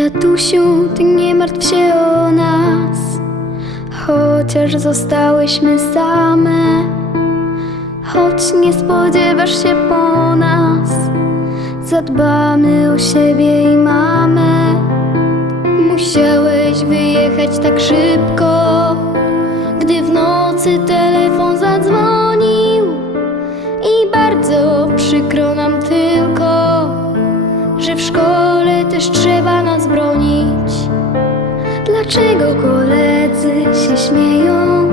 Tatusiu, ty nie martw się o nas, chociaż zostałyśmy same. Choć nie spodziewasz się po nas, zadbamy o siebie i mamę. Musiałeś wyjechać tak szybko, gdy w nocy telefon śmieją?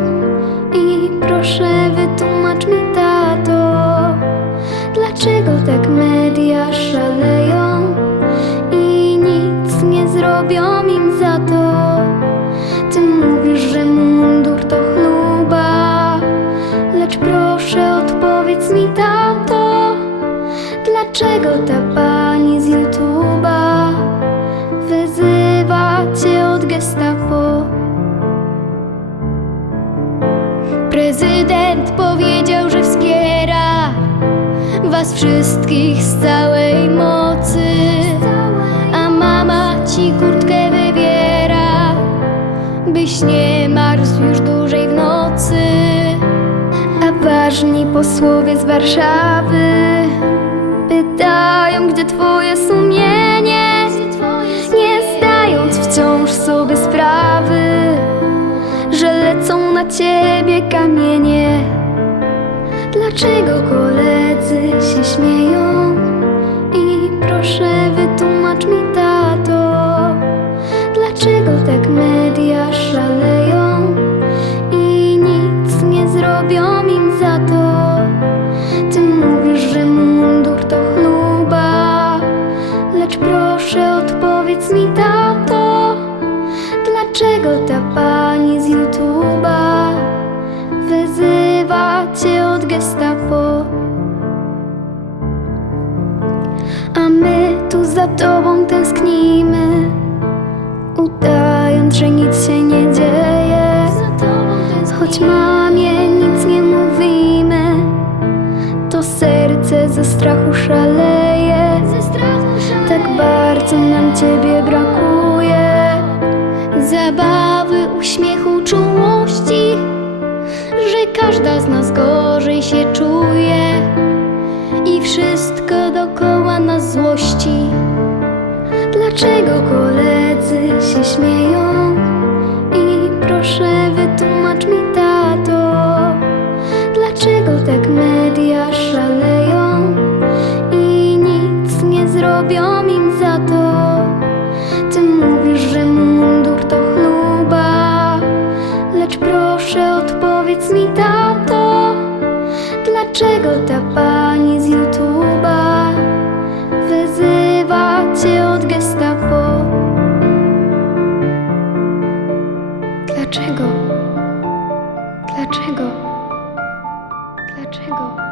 I proszę wytłumacz mi, tato, dlaczego tak media szaleją i nic nie zrobią im za to? Ty mówisz, że mundur to chluba, lecz proszę odpowiedz mi, tato, dlaczego ta Prezydent powiedział, że wspiera was wszystkich z całej mocy, a mama ci kurtkę wybiera, byś nie marzł już dłużej w nocy. A ważni posłowie z Warszawy pytają, gdzie twoje sumienie, kamienie. Dlaczego koledzy się śmieją? I proszę wytłumacz mi, tato, dlaczego tak media szaleją i nic nie zrobią im za to? Ty mówisz, że mundur to chluba, lecz proszę odpowiedz mi, tato. Dlaczego ta pani z YouTube'a gestapo? A my tu za tobą tęsknimy, udając, że nic się nie dzieje. Choć mamie nic nie mówimy, to serce ze strachu szaleje. Tak bardzo nam ciebie brakuje zabawy, uśmiechu, czułości, że każda z nas gorzej się czuje i wszystko dokoła nas złości. Dlaczego koledzy się śmieją? I proszę wytłumacz mi, tato, dlaczego tak media szaleją i nic nie zrobią im odpowiedz mi, tato, dlaczego ta pani z YouTube'a wyzywa cię od gestapo? Dlaczego? Dlaczego? Dlaczego?